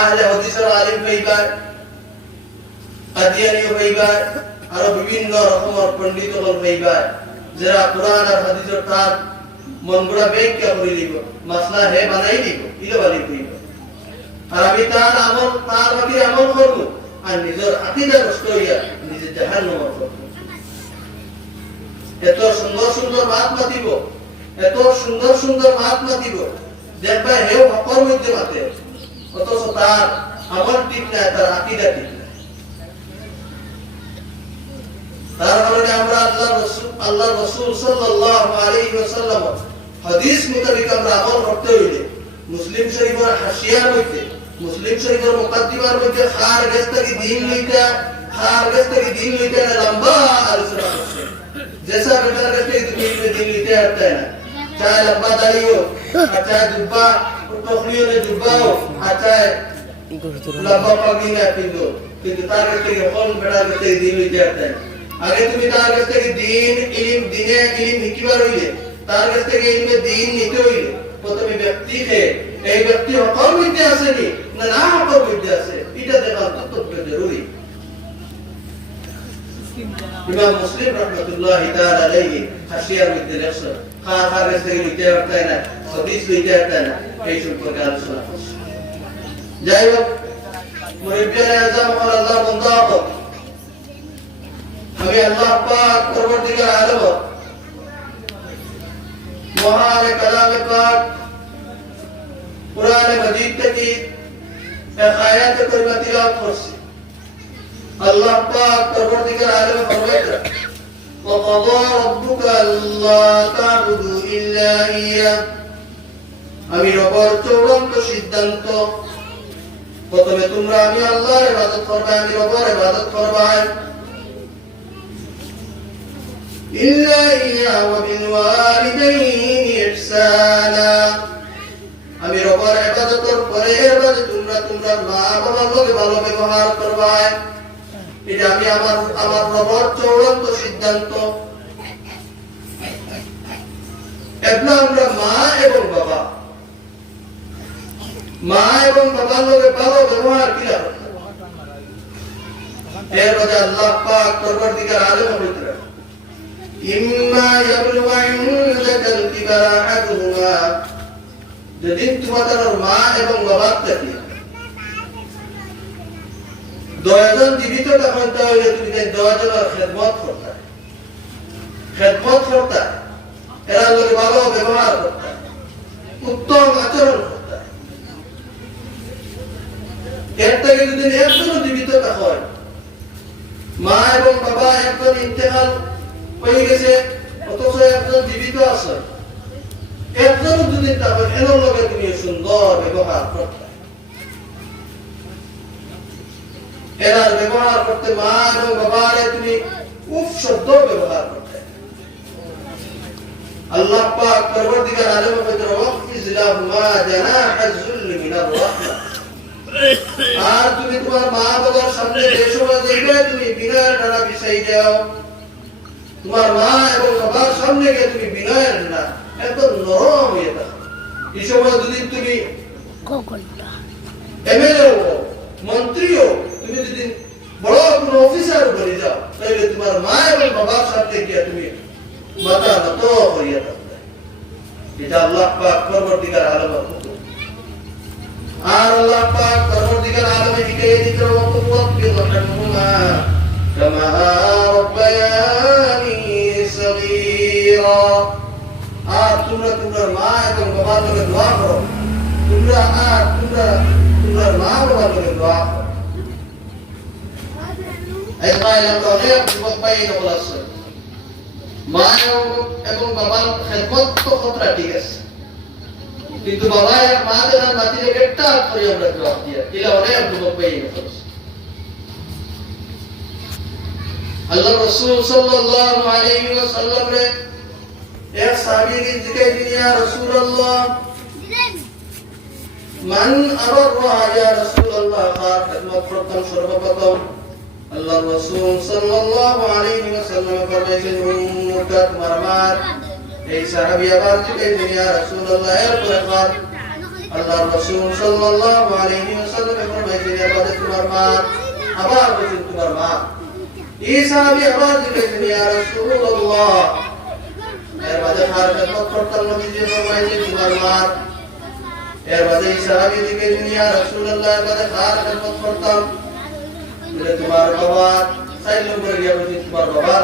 আহলে হাদিসের আলিম পাইবার, কাদিয়ানি পাইবার, আর বিভিন্ন রকমের পণ্ডিত হল পাইবার, যারা কোরআন আর হাদিসের তার মনগুলা ব্যাখ্যা করে দিব, মাসলা হে বানাই দিব, ইলে বালি কইব। আর আমি তার আমল, তার বাকি আমল করব, আর নিজের আকীদা নষ্ট হইয়া নিজে জাহান্নামে পড়ব। এত সুন্দর সুন্দর মাত মাতিব, এত সুন্দর সুন্দর মাত মাতিব, দেখবা হেও হকর মধ্যে মাতে, অথচ তার আমল ঠিক নাই, তার আকীদা ঠিক নাই। তার কারণে আমরা আল্লাহ রাসূল সাল্লাল্লাহু আলাইহি ওয়াসাল্লাম হাদিস মোতাবেক আমরা আমল করতে হইলে মুসলিম শরীফের হাসিয়ার মধ্যে, মুসলিম শরীফের মুকাদ্দিমার মধ্যে খার গস্তাকি দিন লইতা না লম্বা আলোচনা করছে। जैसा बेटा करते दुनिया में दिन लेते आता है ना, चाहे लंबा दाढ़ी हो, चाहे जुब्बा टोकरियों में जुब्बा हो, चाहे लंबा पगड़ी में पिंदो, किंतु तार करते के कौन बेटा करते दिन लेते आता है। आगे तुम्हें तार करते के दीन इल्म दिने इल्म हिकीबार हुई है, तार करते के इल्म दीन नीते हुई है, वो तुम्हें व्यक्ति है, एक व्यक्ति हक़ौर विद्या से नहीं, ना हक़ौर विद्या से, इधर देखा तो जरूरी। इमाम मुस्लिम रहमतुल्लाहि ताला अलैहि हाशियार মধ্যে লেখছেন খার থেকে লিখতে পারতেন না, হাদিস লিখতে পারতেন না, এই সম্পর্কে আলোচনা করছেন। যাই হোক, মুরিদ্দিন আযম আল্লাহ বন্দাক, আমি আল্লাহ পাক পরবর্তীকার আলম মহান কালামে পাক কুরআন মাজিদ থেকে এক আয়াত কারিমা তিলাওয়াত করছি। আল্লাহ পাক পরবর্তীকার আলেমে ফরমাইলেন, وَقَضَى رَبُّكَ أَلَّا تَعْبُدُوا إِلَّا إِيَّاهُ, আমি রবের চূড়ান্ত সিদ্ধান্ত, প্রথমে তোমরা আমি আল্লাহর ইবাদত করবে, আমি রবের ইবাদত করবে, إِلَّا إِيَّاهُ وَبِالْوَالِدَيْنِ إِحْسَانًا, আমি রবের ইবাদতের পরে তোমরা মা বাবার লগে ভালো ব্যবহার করবে। এটা আমি আমার রবের চূড়ান্ত সিদ্ধান্ত। এখন আমরা মা এবং বাবার লগে ভালো ব্যবহার কিলা করতে, এর মধ্যে আল্লাহ পাক পরবর্তীকার আলেম বলেন, ইম্মা ইয়াবলুগা ইনদাকাল কিবারা আহাদুহুমা, যদি তোমাদের মা এবং বাবার থেকে দয়াজন জীবিত তখন তাহলে তুমি দয়াজনের খেদমত করতে, এরা লোক ভালো ব্যবহার করতে, উত্তম আচরণ করতে। এর থেকে যদি একজন জীবিত তখন মা এবং বাবা একজন ইন্তেকাল হয়ে গেছে, অথচ একজন জীবিত আছে, একজন যদি তখন এর লগে তুমি সুন্দর ব্যবহার করতে, এরার ব্যবহার করতে, মা এবং বাবারে তুমি উফ শব্দ ব্যবহার করতে। আল্লাহ পাক পরবর্তীকার আলেমে বলেন, ওয়াকফিজ লাহুমা জানাহাজ যুল্লি মিনার রাহমা, আর তুমি তোমার মা বাবার সামনে যে সময় দেখবে তুমি বিনয়ের ডানা বিছাই দাও, তোমার মা এবং বাবার সামনে গিয়ে তুমি বিনয়ের না একদম নরম হয়ে থাকো। এই সময় যদি তুমি এমএলএ হো, মন্ত্রী হো, তুমি যদি বড় কোনো অফিসার বনে যাও, তাহলে তোমার মা এবং বাবার সাথে গিয়ে তুমি মাথা নত হইয়া থাকবে। এটা আল্লাহ পাক পরবর্তীকার আলেমের হুকুম। আর আল্লাহ পাক পরবর্তীকার আলেমে শিখিয়ে দিতে, ওয়াকুফির রহমহুমা কামা রাব্বায়ানি সগীরা, আর তোমরা তোমার মা এবং বাবার লগে দোয়া করো, তোমরা তোমার মা বাবার লগে দোয়া করো। এই কায়দা আমরা অনেক যুবক ভাই বলেছে, মা এবং বাবার খেদমত তো কতটা ঠিক আছে, কিন্তু বাবা আর মা যারা নাতিরে একটা করে আমরা জবাব দিয়া, এটা অনেক যুবক ভাই বলেছে। আল্লাহ রাসূল সাল্লাল্লাহু আলাইহি ওয়াসাল্লাম রে এক সাহাবী জিজ্ঞাসা করেন, ইয়া রাসূলুল্লাহ মান আবাররা ইয়া রাসূলুল্লাহ, কার খেদমত প্রথম সর্বপ্রথম আল্লাহ রাসূল সাল্লাল্লাহু আলাইহি ওয়াসাল্লাম ফরমাইছেন, উম্মুকা তোমার মা। এই সাহাবী আবার জিজ্ঞাসা করেন, ইয়া রাসূলুল্লাহ এর পরে কার? আল্লাহ রাসূল সাল্লাল্লাহু আলাইহি ওয়াসাল্লাম তোমার মা, আবার বলছেন তোমার মা। এই সাহাবী আবার জিজ্ঞেস ইয়া রাসূলুল্লাহ, এর মাঝে কার খেদমত করতাম? নবীজি ফরমাইলেন তোমার মা। এর মাঝে এই সাহাবী জিজ্ঞেস ইয়া রাসূলুল্লাহ, এর মাঝে কার খেদমত করতাম? বলে তোমার বাবা। 4 নম্বরে গিয়ে বলছেন তোমার বাবা।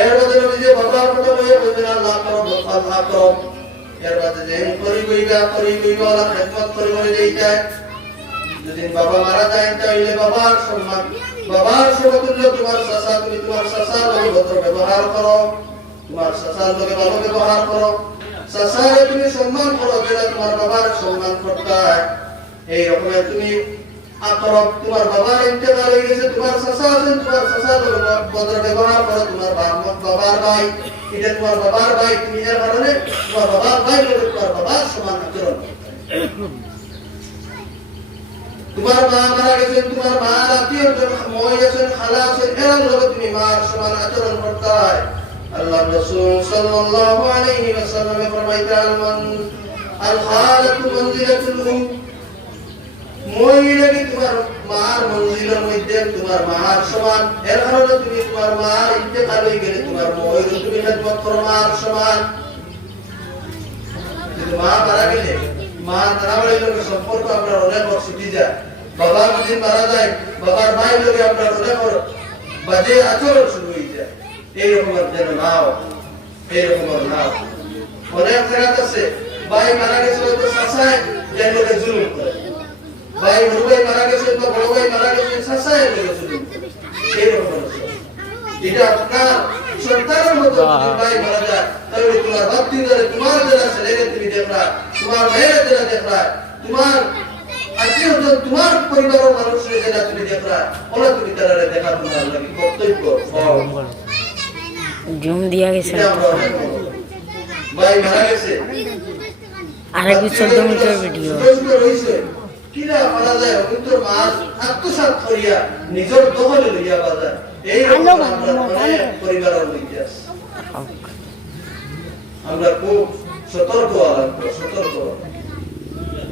এর মাঝে নবীজি বাবার কথা বলে বলছেন আল্লাহ করব, আল্লাহ করব। এর মাঝে যে করি গইবা ওরা খেদমত করে বলে দেইতা। যদি বাবা মারা যায় তাহলে বাবার সম্মান, বাবার সমতুল্য তোমার চাচা, তুমি তোমার চাচার লগে ভদ্র ব্যবহার করো, তোমার চাচার লগে ভালো ব্যবহার করো, চাচারে তুমি সম্মান করো যেটা তোমার বাবার সম্মান করতে হয়। এই রকমের তুমি আকরব, তোমার বাবার ইন্তেকাল হয়ে গেছে, তোমার চাচা আছেন, তোমার চাচার লগে ভদ্র ব্যবহার করো, তোমার বাবার ভাই, এটা তোমার বাবার ভাই, তুমি এর কারণে তোমার বাবার ভাই লগে তোমার বাবার সমান আচরণ। তোমার মা মারা গেছেন, তোমার মা আত্মীয় মই আছেন, খালা আছেন, এর লগে তুমি মার সমান আচরণ করতে হয়। আল্লাহ রাসূল সাল্লাল্লাহু আলাইহি ওয়াসাল্লাম ফরমাইতেন আল খালাতু মানজিলাতুল উম, মই লাগি তোমার মার মঞ্জিলের মধ্যে তোমার মার সমান। এর কারণে তুমি তোমার মার ইন্তেকাল হয়ে গেলে তোমার মই তুমি খেদমত করো মার সমান। কিন্তু মা মারা গেলে মা নামের লগে সম্পর্ক আমরা অনেক ছুটি যায়। বাবা যদি মারা যায়, বাবার ভাই লগে আমরা অনেক বাজে আচরণ শুরু হয়ে যায়। এইরকম যেন না হয়, এইরকম না হয়। অনেক জায়গা আছে ভাই মারা গেছে তো চাচায় যেন লোকে জুলুম করে, ভাই বড় ভাই মারা গেছে তো বড় ভাই মারা গেছে চাচায় লোকে জুলুম করে। এইরকম আছে। এটা আপনার সন্তানের মতো ভাই মারা যায় তাহলে তোমার বাপ দিদারে, তোমার যারা ছেলেকে তুমি দেখলা, তোমার মেয়েরা যারা দেখলা, তোমার আত্মীয়জন, তোমার পরিবারের মানুষের যারা তুমি দেখলা, ওরা তুমি তারা দেখা তোমার লাগে কর্তব্য। জুম দিয়া গেছে ভাই মারা গেছে, আরেক 14 মিনিটের ভিডিও। কিরা মারা যায় কিন্তু মাছ আত্মসাৎ করিয়া নিজের দখলে লইয়া বাজার। এই পরিবারের মধ্যে আমরা খুব সতর্ক সতর্ক।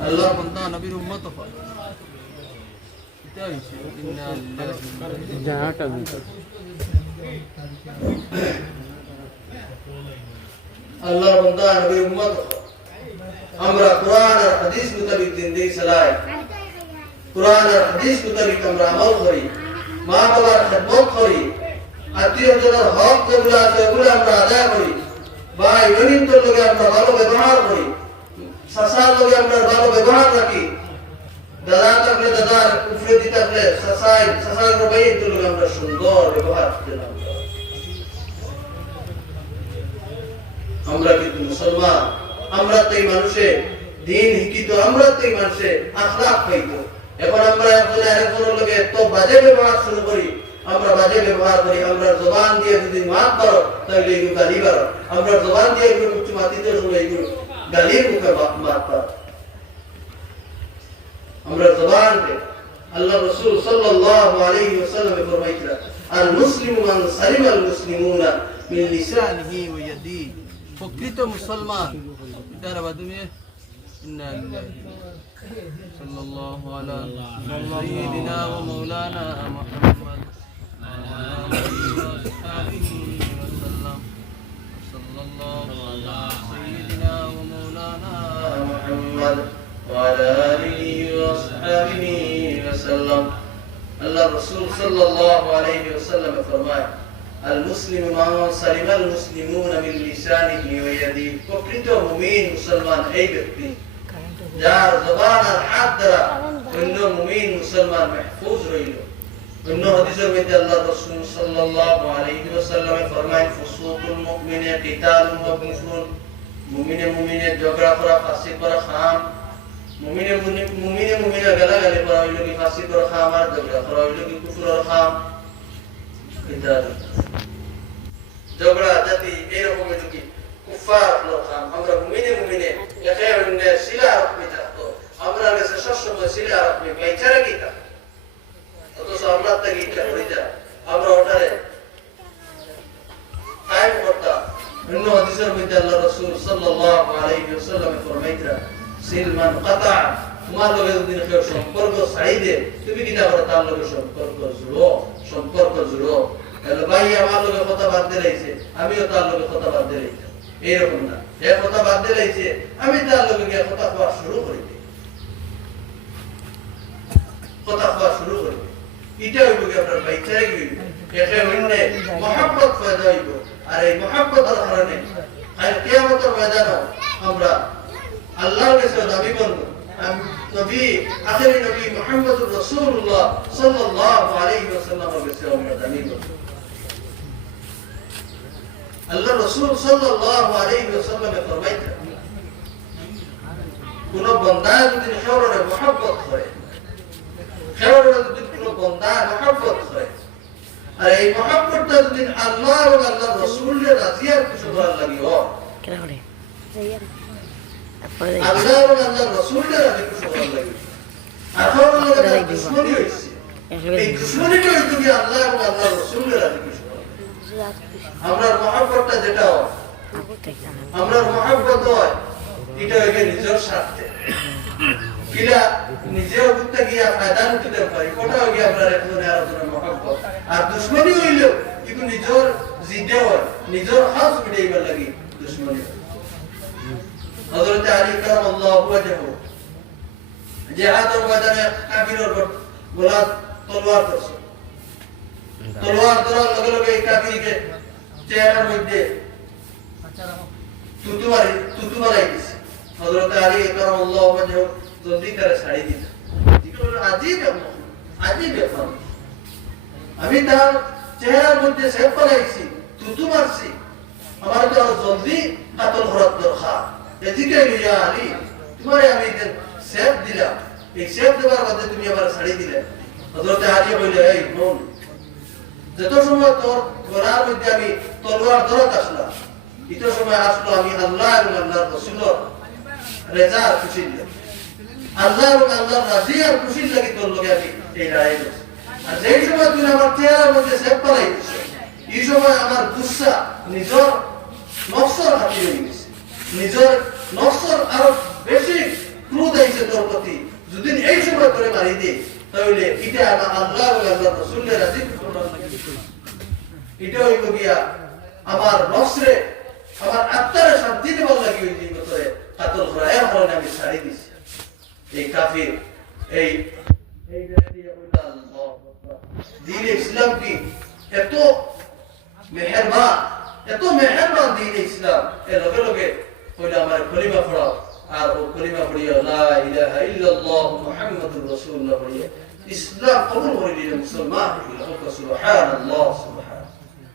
আল্লাহ বান্দা নবীর উম্মত হয়, এটা হইছে ইন্না লিল্লাহি জাহাটা ভিতর। আল্লাহ বান্দা নবীর উম্মত আমরা কোরআন আর হাদিস মোতাবেক জিন্দেগি চালাই, কোরআন আর হাদিস মোতাবেক আমরা আমল করি, মা বাবার খেদমত করি, আত্মীয়জনের হক যেগুলো আছে ওগুলো আমরা আদায় করি, ভাই বোনদের লগে আমরা ভালো ব্যবহার করি, চাচার লগে আমরা ভালো ব্যবহার রাখি, দাদা থাকলে দাদার উপরে থাকলে চাচার ভাইয়ের লগে আমরা সুন্দর ব্যবহার করি। আমরা কিন্তু মুসলমান, আমরা তো এই মানুষে দিন শিক্ষিত, আমরা তো এই মানুষে আখলাক পাইতো। এখন আমরা একজনে আরেকজনের লগে এত বাজে ব্যবহার শুরু করি, আমরা বাজে ব্যবহার করি। আমরা জবান দিয়ে যদি মাফ করো তাহলে এগুলো গালি পারো, আমরা জবান দিয়ে এগুলো মুখ মাতিতে শুনে এগুলো গালির মুখে মাফ পারো। আমরা জবানকে আল্লাহ রাসূল সাল্লাল্লাহু আলাইহি ওয়াসাল্লাম ফরমাইছেন আল মুসলিমু মান সালিমাল মুসলিমুনা মিন লিসানিহি ওয়া ইয়াদিহি। প্রকৃত মুসলমান এটার মাধ্যমে ইন্না লিল্লাহি সাল্লাল্লাহু আলা সাইয়্যিদিনা ওয়া মাওলানা মুহাম্মদ ওয়া আলিহি ওয়া সাহবিহি ওয়া সাল্লাম সাল্লাল্লাহু আলা সাইয়্যিদিনা ওয়া মাওলানা মুহাম্মদ ওয়া আলিহি ওয়া সাহবিহি ওয়া সাল্লাম। আল্লাহ রাসূল সাল্লাল্লাহু আলাইহি ওয়াসাল্লাম ফরমায় আল মুসলিমু মান সালিমাল মুসলিমুনা মিন লিসানিহি ওয়া ইয়াদিহি। প্রকৃত মুমিন মুসলমান এই ব্যক্তি যার জবান আর হাত দ্বারা অন্য মুমিন মুসলমান মাহফুজ রইল। অন্য হাদিসের মধ্যে আল্লাহ রাসূল সাল্লাল্লাহু আলাইহি ওয়াসাল্লাম ফরমায় ফুসুকুল মুমিনি কিতালুন ওয়া কুফরুন। মুমিনে ঝগড়া করা, ফাসিক করা খাম, মুমিনে গালাগালি করা হইল কি ফাসিক করা খাম, আর ঝগড়া করা হইল কি কুফরের খাম। ঝগড়া জাতি এরকম কি কুফার লোক খাম। আমরা মুমিনে একে অন্যের শিলা রাখবি থাকতো, আমরা কাছে সবসময় শিলা রাখবি বাইচা রাখি থাকতো, অথচ আমরা তাকে ইচ্ছা করি যা আমরা ওটারে কায়েম করতাম। অন্য হাদিসের মধ্যে আল্লাহ রাসূল সাল্লাল্লাহু আলাইহি ওয়াসাল্লাম ফরমাইছেন সিল মান কাতা তোমার লগে যদি কেউ সম্পর্ক ছাড়ি দে তুমি কিনা করো তার লগে সম্পর্ক জুড়ো হ্যালো ভাই আমার লগে কথা বাদ দিলাইছে আমিও তার লগে কথা বাদ দিলাইছি এইরকম না যে কথা বাদ দিলাইছে আমি তার লগে গিয়ে কথা কোয়া শুরু করি এটা হইব কি আপনার বাইচারে কি হইব এখানে হইলে মহব্বত পয়দা হইব আর এই মহব্বতের কারণে আর কিয়ামতের ময়দানে আমরা আল্লাহর কাছে দাবি করব নবী আখেরি নবী মুহাম্মদুর রাসূলুল্লাহ সাল্লাল্লাহু আলাইহি ওয়াসাল্লামের কাছে আমরা দাবি করব আল্লাহ রাসূল সাল্লাল্লাহু আলাইহি ওয়াসাল্লামে ফরমাইতেন কোন বান্দা যদি খেওয়ারে মহব্বত করে খেওয়ারে যদি কোন বান্দা মহব্বত করে আর এই মহব্বতটা যদি আল্লাহ এবং আল্লাহর রাসূলের রাজিয়ার খুশি করার লাগি হয় কেন করে আল্লাহ এবং আল্লাহর রাসূলের রাজি খুশি করার লাগি এখন আমাদের দুশমনি হইছে এই দুশমনিটা হইতো কি আল্লাহ এবং আল্লাহর রাসূলের রাজি খুশি করার আমরা মহব্বতটা যেটা হয় আমরা মহব্বত হয় এটা হইবে নিজের স্বার্থে কিলা নিজে উঠতে গিয়া ফায়দা উঠতে পারি কোটা হইবে আপনার একজনের আরেকজনের মহব্বত আর দুশমনি হইলেও কিন্তু নিজের জিদে হয় নিজের হাত মিটাইবার লাগি দুশমনি হযরত আলী কারামাল্লাহু ওয়াজহু জিহাদের ময়দানে কাফিরের গলা তলোয়ার ধরছে তলোয়ার ধরার লগে লগে এই কাফিরকে চেহারার মধ্যে তুতু মারাই দিছে হযরত আলী কারামাল্লাহু ওয়াজহু জলদি করে ছাড়ি দিলেন আজিব ব্যাপার আমি তার চেহারার মধ্যে সেফ করাইছি তুতু মারছি আমার তো আরো জলদি কাতল করার দরকার এদিকে ইয়া আলী তোমারে আমি সেফ দিলাম এই সেফ দেওয়ার মধ্যে তুমি আমার ছাড়ি দিলে হযরত আলী বললেন এই বোন যত সময় তোর গলার মধ্যে আমি তলোয়ার ধরত আসলাম এত সময় আসলো আমি আল্লাহ এবং আল্লাহর রাসূলের রেজা খুশি দিলাম আল্লাহ এবং আল্লাহর রাজি আর খুশির লাগি তোর লগে আমি এই লড়াই করছি আর যেই সময় তুই আমার চেহারার মধ্যে সেভ করাই দিস এই সময় আমার গুসা নিজের নফসের হাতে হয়ে গেছে নিজের নফসের আরো বেশি ক্রোধ আইছে তোর প্রতি যদি এই সময় করে মারি দে তাহলে এটা আমার আল্লাহ এবং আল্লাহর রাসূলের রাজি এটা হইব গিয়া আমার নফসরে আমার আত্মারে শান্তি দেবার লাগি ওই দিন করে কাতল করা এর কারণে আমি ছাড়ি দিছি এই কাফির এই ব্যক্তি আল্লাহ দ্বীন ইসলাম কি এত মেহেরবান দ্বীন ইসলাম এর লগে লগে কইলা আমার কলিমা পড়াও আর ও কলিমা পড়িয়া লা ইলাহা ইল্লাল্লাহ মুহাম্মাদুর রাসূলুল্লাহ পড়িয়া ইসলাম কবুল করে নিলে মুসলমান হইল সুবহানাল্লাহ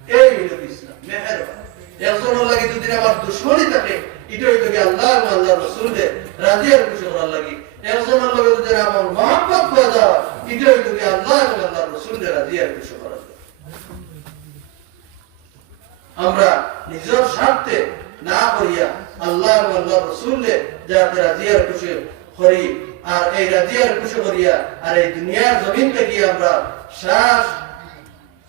এই হইল ইসলাম মেহেরবান একজন লাগে যদি আমার দুশমনি থাকে এটা হইতো কি আল্লাহ এবং আল্লাহর রাসূলের রাজি আর খুশি করার লাগি একজনের লগে যদি আমার মহব্বত পয়দা এটা হইতো কি আল্লাহ এবং আল্লাহর রাসূলের রাজি আর খুশি করার লাগি আমরা নিজের স্বার্থে না করিয়া আল্লাহ এবং আল্লাহর রাসূলের যাতে রাজি আর খুশি করি আর এই রাজি আর খুশি করিয়া আর এই দুনিয়ার জমিন থেকে আমরা শ্বাস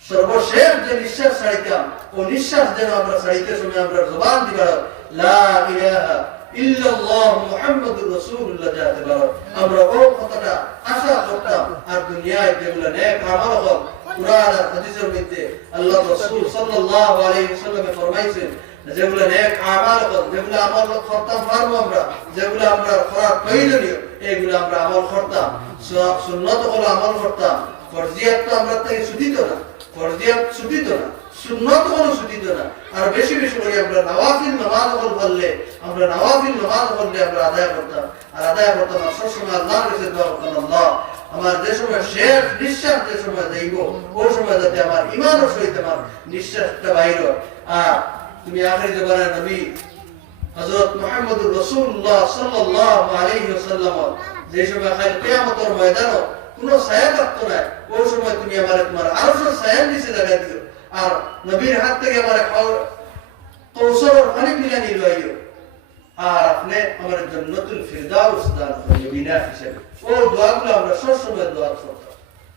সর্বশেষ যে নিঃশ্বাস ছাড়িতাম ও নিঃশ্বাস যেন আমরা ছাড়িতে সময় আমরা জবান দিবার লা ইলাহা ইল্লাল্লাহ মুহাম্মাদুর রাসূলুল্লাহ যাতে পারো আমরা ও কথাটা আশা করতাম আর দুনিয়ায় যেগুলো নেক আমল হল কুরআন আর হাদিসের মধ্যে আল্লাহ রাসূল সাল্লাল্লাহু আলাইহি ওয়াসাল্লাম ফরমাইছেন যেগুলো নেক আমল হল যেগুলো আমল করতাম পারবো আমরা যেগুলো আমরা করার প্রয়োজনীয় এগুলো আমরা আমল করতাম সুন্নাত হলো আমল করতাম ফরজিয়াত তো আমরা থেকে ছুটিত না ফরজিয়াত ছুটিত না সুন্নাত হলো ছুটিত না আর বেশি বেশি করে আমরা নওয়াফিল নামাজ পড়লে আমরা নওয়াফিল নামাজ পড়লে আমরা আদায় করতাম আর আদায় করতাম সব সময় আল্লাহর কাছে দোয়া করতাম আল্লাহ আমার যে সময় শেষ নিঃশ্বাস যে সময় যাইব ওই সময় যাতে আমার ঈমানের সহিত আমার নিঃশ্বাসটা বাইর হয় আর তুমি আখির জামানার নবী হযরত মুহাম্মদুর রাসূলুল্লাহ সাল্লাল্লাহু আলাইহি ওয়াসাল্লাম যে সময় কিয়ামতের ময়দানে কোনো ছায়া থাকতো না ওই সময় তুমি আমারে তোমার আরশের ছায়ার নিচে লাগা দিও আর নবীর হাত থেকে আমারে কৌশলের পানি পিলা নিয়ে লইও আর আপনি আমার জান্নাতুল ফিরদাউস দান করিও বিনা হিসাবে ও দোয়াগুলো আমরা সব সময় দোয়া করতাম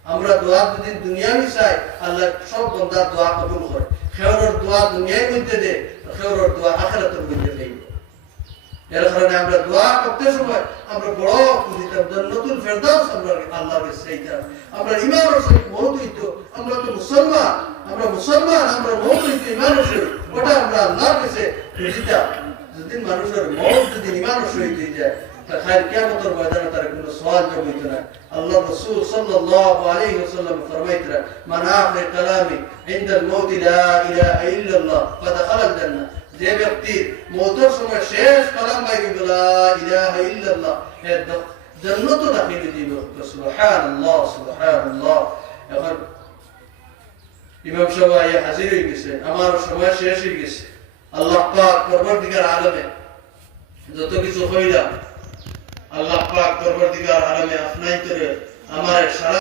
আমরা দোয়া যদি দুনিয়াবি চাই আল্লাহ সব বান্দার দোয়া কবুল করে খেয়রের দোয়া দুনিয়ার মধ্যে দে খেয়রের দোয়া আখিরাতের মধ্যে দেব এর কারণে আমরা দোয়া করতে সময় আমরা বড় খুঁজিতাম জান্নাতুল ফেরদাউস আমরা আল্লাহর কাছে চাইতাম। আমরা ঈমান রসুল মওত হইতো, আমরা তো মুসলমান, আমরা মওত হইতো ঈমান রসুল, ওটা আমরা আল্লাহর কাছে খুঁজিতাম। যদি মানুষের মওত যদি ঈমান রসুল হইতে যায় তা খালি কিয়ামতের ময়দানে তার কোনো সওয়াল জবাব হইতো না। আল্লাহ রাসূল সাল্লাল্লাহু আলাইহি ওয়াসাল্লাম ফরমাইতরা, মান আখির কালামি ইনদাল মাউত লা ইলাহা ইল্লাল্লাহ ফাদাখালাল জান্নাহ। যে ব্যক্তি মওতের সময় শেষ কালাম বাইরে লা ইলাহা ইল্লাল্লাহ, হে জান্নাত দাখিল দিব। সুবহানাল্লাহ, সুবহানাল্লাহ। এখন ইমাম সাহেব হাজির হয়ে গেছে, আমার সময় শেষ হয়ে গেছে। আল্লাহ পাক পরবর্তীকার আলমে যত কিছু হইলাম, আল্লাহ পাক পরবর্তীকার আলমে আপনাই করে আমার সারা